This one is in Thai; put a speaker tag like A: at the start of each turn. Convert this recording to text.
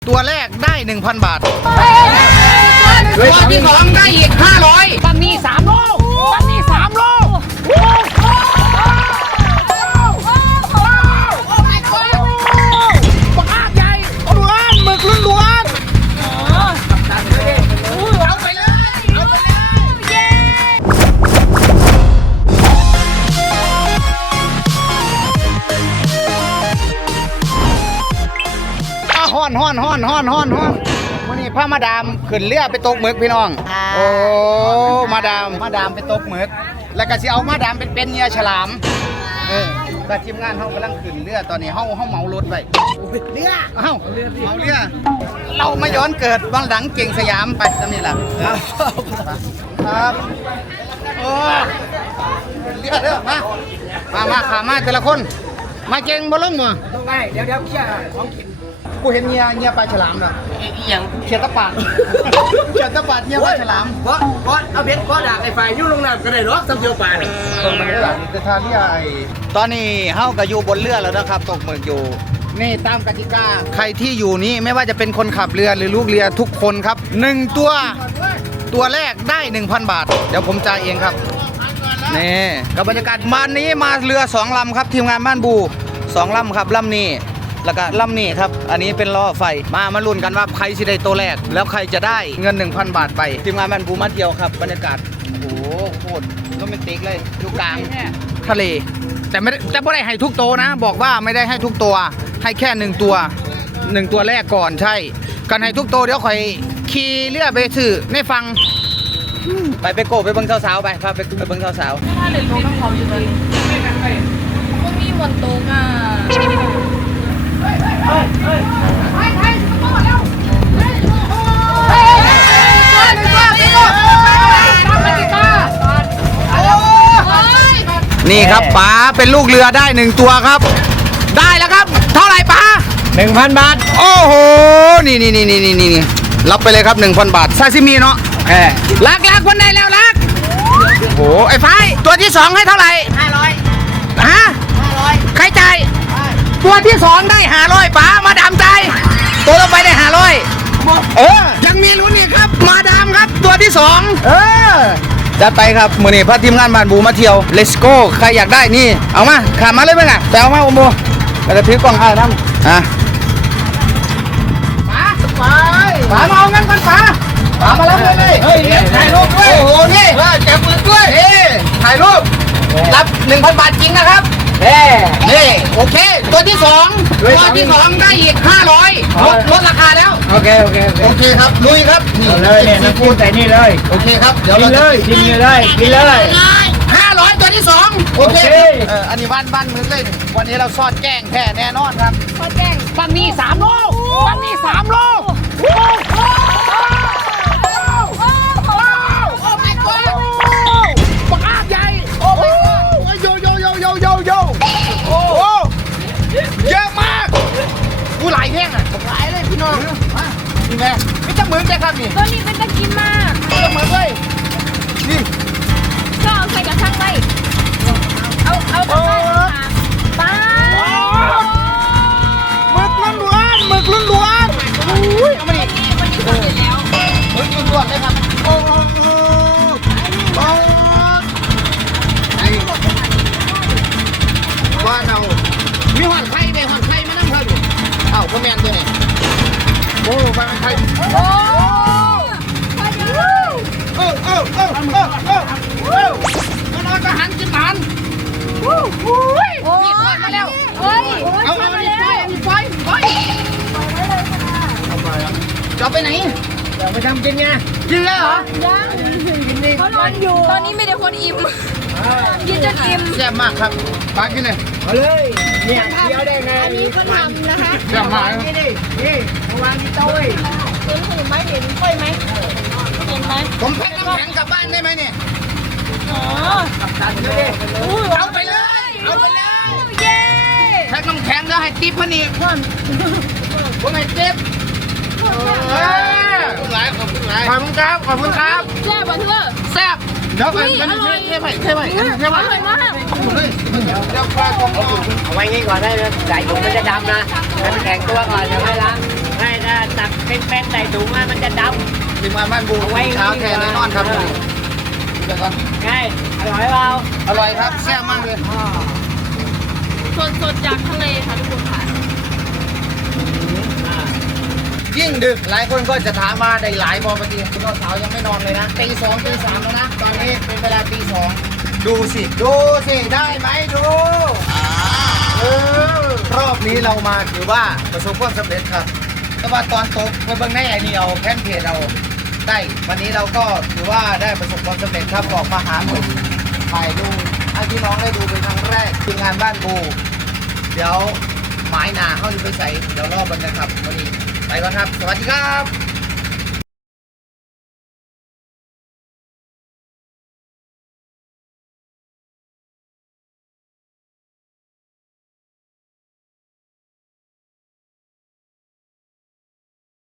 A: ตัวแรกได้ 1,000 บาทตัวที่สองได้อีก500
B: บันนี้3 โลบันนี้3 โลปลาใหญ่ล้วนหมึกล้วนเอาไปเลยเอาไปเลยเย้ฮ้อนวันนี้พามาดามขึ้นเรือไปตกหมึกพี่น้องโอ้มาดามไปตกหมึกแล้วก็สิเอามาดามเป็นเหยื่อฉลามก็ทีมงานเขากำลังขึ้นเรือตอนนี้เขาเหมารถไปเรือเมาเรือเรามาย้อนเกิดวังหลังเก่งสยามไปสำนี่แหละครับโอ้เรือเด้อมาขามาแต่ละคนมาเก่งบ่ลงมั้งต้องได้เดี๋ยวเชี่ยของกินกูเห็นเงียปลาฉลามแล้วอย่างเขียดตะปาดเงียปลาฉลามเพราะเอาเบ็ดเพราะด่าไอ้ฝ่ายยุ่งลงน้ำก็ได้หรอกทำเดียวปลาตรงมันได้หรอจะทานที่ไอตอนนี้เฮาก็อยู่บนเรือแล้วนะครับตกหมึกอยู่นี่ตามกติกาใครที่อยู่นี่ไม่ว่าจะเป็นคนขับเรือหรือลูกเรือทุกคนครับ1ตัวแรกได้ 1,000 บาทเดี๋ยวผมจ่ายเองครับนี่กับบรรยากาศวันนี้มาเรือ2 ลำครับทีมงานบ้านบู2 ลำครับลำนี้แล้วก็ลำนี้ครับอันนี้เป็นล้อไฟมาลุ้นกันว่าใครสิได้ตัวแรกแล้วใครจะได้เงิน 1,000 บาทไปทีมงานบ้านบูมาเที่ยวครับบรรยากาศโอ้โหโคตรโรแมนติกเลยอยู่กลางทะเลแต่ไม่ได้ให้ทุกตัวนะบอกว่าไม่ได้ให้ทุกตัวให้แค่1 ตัวแรกก่อนใช่กันให้ทุกตัวเดี๋ยวค่อยขี่เรือไปซื้อในฟังไปโก้ไปเบิ่งสาวๆไปพาไปเบิ่งสาว
C: ถ้าเหลือโต๊ะต้องเขาอยู่เลยพวกนี้หมดโต๊ะอ่ะ
A: นี่ครับป๋าเป็นลูกเรือได้1 ตัวครับได้แล้วครับเท่าไหร่ป๋า 1,000 บาทโอ้โหนี่รับไปเลยครับ 1,000 บาทซาซิมิเนาะลักคนได้แล้วลักโอ้โหไอ้ไฟตัวที่2ให้เท่าไหร่500ฮะ500ใครจ่ายตัวที่2ได้500ป๋ามาดามใจตัวต่อไปได้500ยังมีลุ้นอีกครับมาดามครับตัวที่2จัดไปครับมื้อนี้พาทีมงานบ้านบูมาเที่ยว let's go ใครอยากได้นี่เอามาขามาเลยมั้งอ่ะแต่เอามาโมแล้วก็ถือกล้องให้น้ำป๋ามาเอาเงินก่อนป๋ามาแล้วเลยถ่ายรูปด้วยโอ้โหนี่จับมือด้วยถ่ายรูปรับ 1,000 บาทจริงนะครับนี่โอเคตัวที่2ได้อีก500ลดราคาแล้วโอเคครับลุยครับนี่เลยเนี่ยน้ำปูใส่นี่เลยโอเคครับเดี๋ยวเรากินเลย500ตัวที่2โอเคอันนี้บ้านมือเลยวันนี้เราซอดแกงแท้แน่นอนครับซอดแกงบันนี้3 โลบันนี้3 โลเยอะมากกูไหลแห้งอ่ะไหลเลยพี่น้องนี่แม่ไม่จะเหมือนแกครับนี่
C: ตัวนี้เป็นตะกินมาก
A: จะเหมือนเลยนี่
C: ก็เอาใส่กระชังไปเอากระชังป้า
A: หมึกล้วนอุ้ยเอามาดิ
C: วันนี้ทำเสร็จแล้ว
A: หมึกล้วนเลยครับโอ้ว่าเรามีหอนไข่ไปหอนไข่มานั่งเพิ่มเอ้าพ่อแมนตัวนี้โอ้บ้านไข่มันเอาทหารกินหมันมีคนมาแล้วเอาจะไปไหนจะไปทำกินไงกินแล้วเหรอ
C: ยังเขานอนอยู่ตอนนี้ไม่ได้คนอิ่มกินจนอิ่ม
A: แซ่บมากครับปากินเลย
B: เอาเลยเนี่ยเคี้ยวได้ไง
C: อันนี้เขาทำนะคะ
A: แซ่บมาก
B: นี่วางที่โต๊ะ
C: เห็นไหมเห็นค่อยไหมเห็นไหม
A: ผมแพ็คน้ำแข็งกลับบ้านได้ไหมเนี่ย
C: อ๋อ
A: เอาไปเลย
C: เย้
A: แพ็คน้ำแข็งแล้วให้ติ๊บพนี่ผมให้ติ๊บขอบคุณครับ
C: แซ่บป่ะเธอ
A: แซ่บเดี๋ยวกันเทไป
C: อร่อยมาก
A: เดี๋ยวปลาเอา
B: ไว้งี้ก่อนได้เลยใส่ถุงมันจะดำนะให้มันแข็งตัวก่อนเดี๋ยวให้ล้าง
D: ให้ถ้าตักเป็นแป้งใส่ถุงมันจะด
B: ทีมงานบ้านบู
D: เอาไว้
B: เช้าแทนแน่นอนครับ
D: เออ
B: เดี๋ยวก่อน
D: ำไงอร่อยเปล่า
B: อร่อยครับแซ่บมากเลย
C: สดจากทะเลค่ะทุกคนค่ะ
B: ยิ่งดึกหลายคนก็จะถามมาได้หลายบอปฏิคุณสาวยังไม่นอนเลยนะตี 2 ตี 3แล้วนะตอนนี้เป็นเวลาตี 2ดูสิได้ไหมดูรอบนี้เรามาถือว่าประสบความสำเร็จครับแต่ว่าตอนตกไปเบิ่งในไอ้นี่เอาแพนเพจเอาได้วันนี้เราก็ถือว่าได้ประสบความสำเร็จครับออกมาหาหมึกถ่ายดูให้พี่น้องได้ดูเป็นครั้งแรกทีมงานบ้านบูเดี๋ยวหมายหนาเขาจะไปใส่เดี๋ยวรอบันนะครับวันนี้ไปก่อนครับสวัสดีครับ